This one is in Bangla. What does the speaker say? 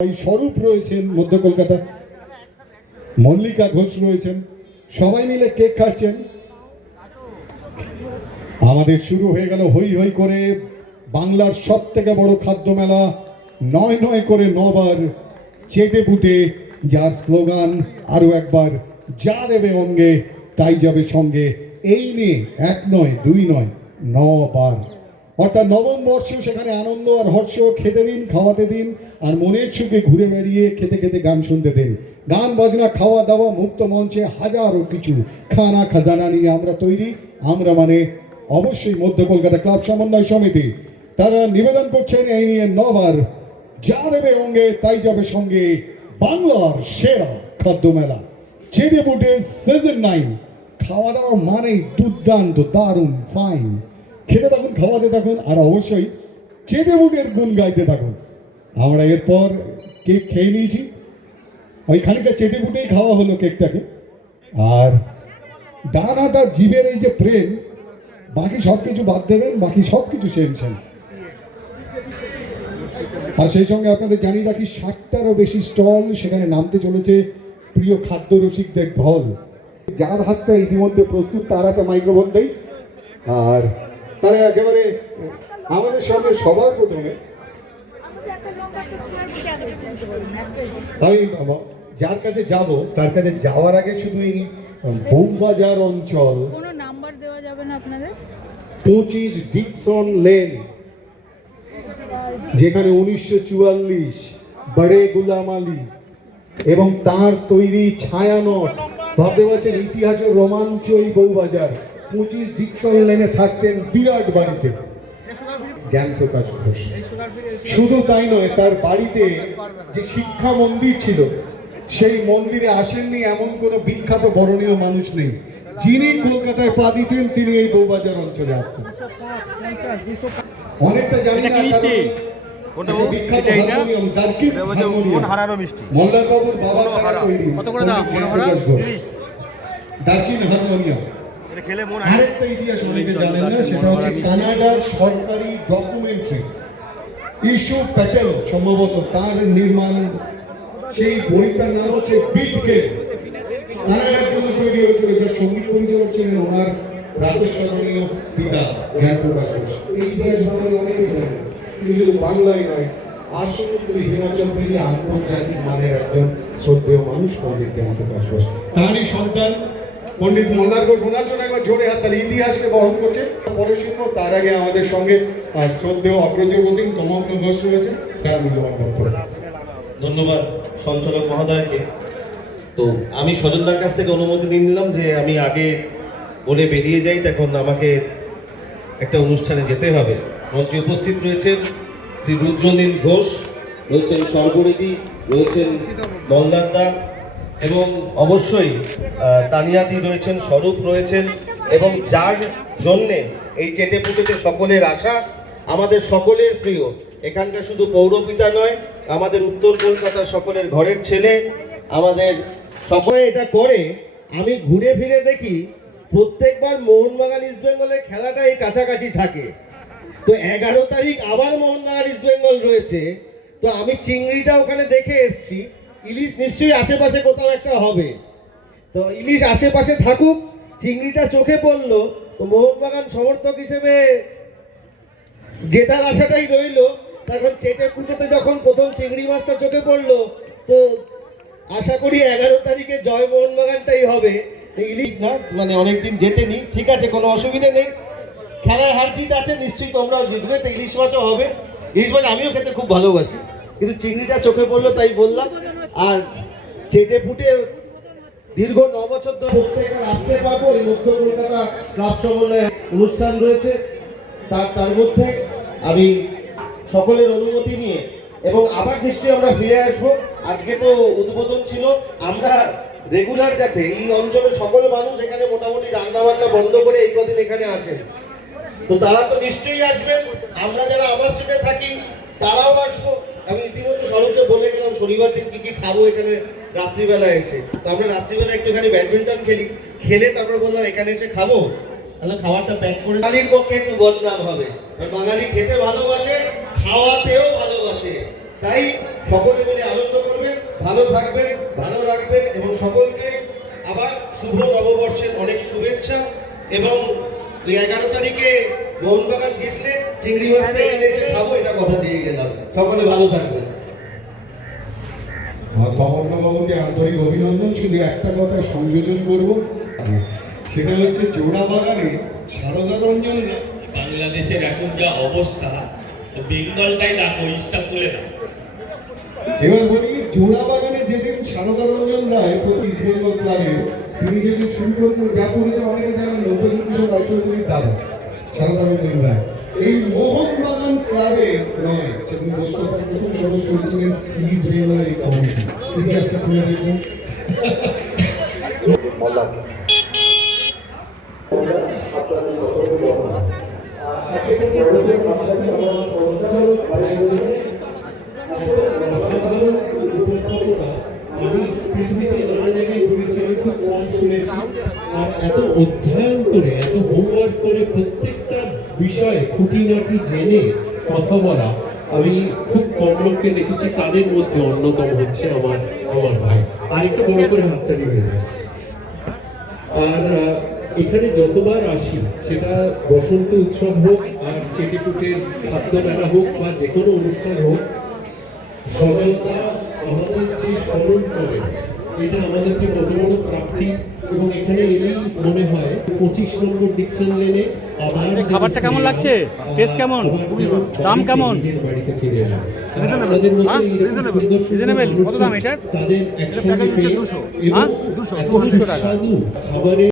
এই স্বরূপ রয়েছেন মধ্য কলকাতা। মল্লিকা ঘোষ রয়েছেন। সবাই মিলে কেক খাচ্ছেন। আমাদের শুরু হয়ে গেল হই হই করে বাংলার সব থেকে বড় খাদ্য মেলা, নয় নয় করে নবার চেটে পুটে, যার স্লোগান আরও একবার, যা দেবে অঙ্গে, তাই যাবে সঙ্গে। এই নিয়ে এক নয়, দুই নয়, নবার। অর্থাৎ নবম বর্ষ, সেখানে আনন্দ আর হর্ষ, খেতে দিন, খাওয়াতে দিন, আর মনের সুখে ঘুরে বেড়িয়ে খেতে খেতে গান শুনতে দিন। গান, বাজনা, খাওয়া দাওয়া, মুক্ত মঞ্চে হাজারো কিছু। খানা খাজানা নিয়ে আমরা তৈরি। আমরা মানে অবশ্যই মধ্য কলকাতা ক্লাব সমন্বয় সমিতি। তারা নিবেদন করছেন, এই নিয়ে নবার যা দেবে অঙ্গে, তাই যাবে সঙ্গে বাংলার সেরা খাদ্য মেলা। চেটে ফুটে সিজন নাইন খাওয়া দাওয়া মানেই দুর্দান্ত, দারুণ ফাইন খেতে থাকুন, খাওয়াতে থাকুন, আর অবশ্যই চেটে বুটের গুণ গাইতে থাকুন। আমরা এরপর কেক খেয়ে নিয়েছি। ওই খানিকটা চেটে বুটেই খাওয়া হলো কেকটাকে। আর ডান হাত আর জীবের এই যে প্রেম, বাকি সব কিছু বাদ দেবেন, বাকি সব কিছু সেম সেম। আর সেই সঙ্গে আপনাদের জানিয়ে রাখি, ষাটটারও বেশি স্টল সেখানে নামতে চলেছে প্রিয় খাদ্য রসিকদের ঢল। যার হাতটা ইতিমধ্যে প্রস্তুত, তার হাতে মাইক্রোফোন দেই। আর তারা একেবারে আমাদের সঙ্গে সবার প্রথমে আমি যার কাছে যাব তার কাছে যাওয়ার আগে শুধু এই বউবাজার অঞ্চল। কোনো নাম্বার দেওয়া যাবে না আপনাদের? পঁচিশ ডিকসন লেন যেখানে উনিশশো চুয়াল্লিশ বড়ে গুলাম আলী এবং তার তৈরি ছায়ানট। ভাবতে পারছেন ইতিহাসের রোমাঞ্চ এই বউবাজার পঁচিশ ডিকসন লেনে থাকতেন বিরাট বাড়িতে। জ্ঞান প্রকাশ ঘোষ। শুধু তাই নয় তার বাড়িতে যে শিক্ষা মন্দির ছিল সেই মন্দিরে আসেননি এমন কোনো বিখ্যাত বরণীয় মানুষ নেই। যিনি কলকাতায় পা দিতেন তিনি এই বৌবাজার অঞ্চলে আসতেন। অনেকটা জানি না? হারমোনিয়াম, হচ্ছে মন? জ্ঞানপ্রকাশ আরেকটা ইতিহাস অনেকে জানেন না, সেটা হচ্ছে কানাডার সরকারি ডকুমেন্টারি ইস্যু প্যাটেল সম্ভবত তার নির্মাণ, সেই বইটার নাম হচ্ছে বিট গেম কানাডার জন্য তৈরি হয়েছিল যার সংগীত পরিচালক ছিলেন ওনার প্রাতঃস্মরণীয় পিতা জ্ঞান প্রকাশ ঘোষ এই ইতিহাস আমাদের অনেকেই জানেন তিনি শুধু বাংলায় নয় আসলে তিনি হিমাচল থেকে আন্তর্জাতিক মানের একজন শ্রদ্ধেয় মানুষ পণ্ডিত জ্ঞান প্রকাশ ঘোষ তারই সন্তান পণ্ডিত মল্লার ঘোষ জন্য একবার জোরে হাত তার ইতিহাসকে বহন করছে। পরে শুনব, তার আগে আমাদের সঙ্গে শ্রদ্ধেয় অগ্রজপতি তমগ্ন ঘোষ রয়েছে, তারা মূল্যবান বক্তব্য। ধন্যবাদ সঞ্চালক মহোদয়কে। তো আমি সজলদার কাছ থেকে অনুমতি নিয়ে নিলাম যে আমি আগে বলে বেরিয়ে যাই, তখন আমাকে একটা অনুষ্ঠানে যেতে হবে। মঞ্চে উপস্থিত রয়েছেন শ্রী রুদ্রনীল ঘোষ, রয়েছেন সর্বরিদি রয়েছেন মল্লারদা এবং অবশ্যই তানিয়াদি রয়েছেন, স্বরূপ রয়েছেন এবং যার জন্যে এই চেটে পুটেতে সকলের আশা আমাদের সকলের প্রিয়। এখানকার শুধু পৌরপিতা নয়, আমাদের উত্তর কলকাতার সকলের ঘরের ছেলে, আমাদের সকলে এটা করে, আমি ঘুরে ফিরে দেখি প্রত্যেকবার মোহনবাগান ইস্ট বেঙ্গলের খেলাটা এই কাছাকাছি থাকে। তো এগারো তারিখ আবার মোহনবাগান ইস্ট বেঙ্গল রয়েছে। তো আমি চিংড়িটা ওখানে দেখে এসছি। ইলিশ নিশ্চয়ই আশেপাশে কোথাও একটা হবে। তো ইলিশ আশেপাশে থাকুক, চিংড়িটা চোখে পড়ল, তো মোহনবাগান সমর্থক হিসেবে জেতার আশাটাই রইল তখন চেটে পুটেতে যখন প্রথম চিংড়ি মাছটা চোখে পড়ল, তো আশা করি এগারো তারিখে জয় মোহনবাগানটাই হবে। ইলিশ না মানে অনেকদিন জেতেনি ঠিক আছে, কোনো অসুবিধা নেই। খেলায় হার জিত আছে, নিশ্চয়ই তোমরাও জিতবে, তো ইলিশ মাছও হবে। ইলিশ মাছ আমিও খেতে খুব ভালোবাসি, কিন্তু চিংড়িটা চোখে পড়ল তাই বললাম। আর চেটে পুটে দীর্ঘ ন বছর ধরে আসতে পারব। এই মধ্য কলকাতা ক্লাব সমন্বয়ে অনুষ্ঠান রয়েছে তার তার মধ্যে। আমি সকলের অনুমতি নিয়ে এবং আবার নিশ্চয়ই আমরা ফিরে আসব। আজকে তো উদ্বোধন ছিল। আমরা রেগুলার যাতে এই অঞ্চলের সকল মানুষ এখানে মোটামুটি রান্না বান্না বন্ধ করে এই কদিন এখানে আসেন তো তারা তো নিশ্চয়ই আসবেন। আমরা যারা আমার স্ট্রিটে থাকি তারাও আসব আমি ইতিমধ্যে সরবকে বলে গেলাম শনিবার দিন কি কি খাব এখানে? রাত্রিবেলা এসে। তো আমরা রাত্রিবেলা একটুখানি ব্যাডমিন্টন খেলি। খেলে তারপরে বললাম এখানে এসে খাব? তাহলে খাবারটা প্যাক করে বাঙালির পক্ষে একটু বদনাম হবে। আর বাঙালি খেতে ভালোবাসে খাওয়াতেও ভালোবাসে। তাই সকলে মিলে আনন্দ করবেন ভালো থাকবেন ভালো রাখবেন এবং সকলকে আবার শুভ নববর্ষের অনেক শুভেচ্ছা এবং এগারো তারিখে মোহনবাগান জিতলে চিংড়ি মাছটা এনে এসে খাব এটা কথা দিয়ে গেলাম। সকলে ভালো থাকবেন। আর তপন্নবাবুকে আন্তরিক অভিনন্দন শুধু একটা কথা সংযোজন করব। সেটা হচ্ছে জোড়া বাগানে সারদা রঞ্জন বাংলাদেশের এখন যা অবস্থা বেঙ্গলটাই রাখো ইস্টাপুলে না এবার বলি জোড়া বাগানে যেদিন সারদা রঞ্জন রায় প্রতি ইস্ট বেঙ্গল ক্লাবে তিনি যদি শুরু করতেন যা করেছে অনেকে এই মোহনবাগান ক্লাবে নয় সেদিন মোস্তফার প্রথম সদস্য পৃথিবীতে কম শুনেছি। আর এত বিষয়ে খুঁটিনাটি জেনে কথা বলা আমি খুব কম লোককে দেখেছি তাদের মধ্যে অন্যতম হচ্ছে আমার আমার ভাই। আর একটু বড় করে হাতটা নিয়ে দেবে আর এখানে যতবার আসি সেটা বসন্ত উৎসব হোক আর চেটেপুটের খাদ্য মেলা হোক বা যে কোনো অনুষ্ঠান হোক সরলতা আমাদের যে স্মরণ করে এটা আমাদেরকে কত বড় প্রাপ্তি এবং এখানে এলেই মনে হয় পঁচিশ নম্বর ডিকশন লেনে খাবারটা কেমন লাগছে? টেস্ট কেমন? দাম কেমন? মতো হ্যাঁ? কত দাম এটার? হ্যাঁ? 200 টাকা। খাবারের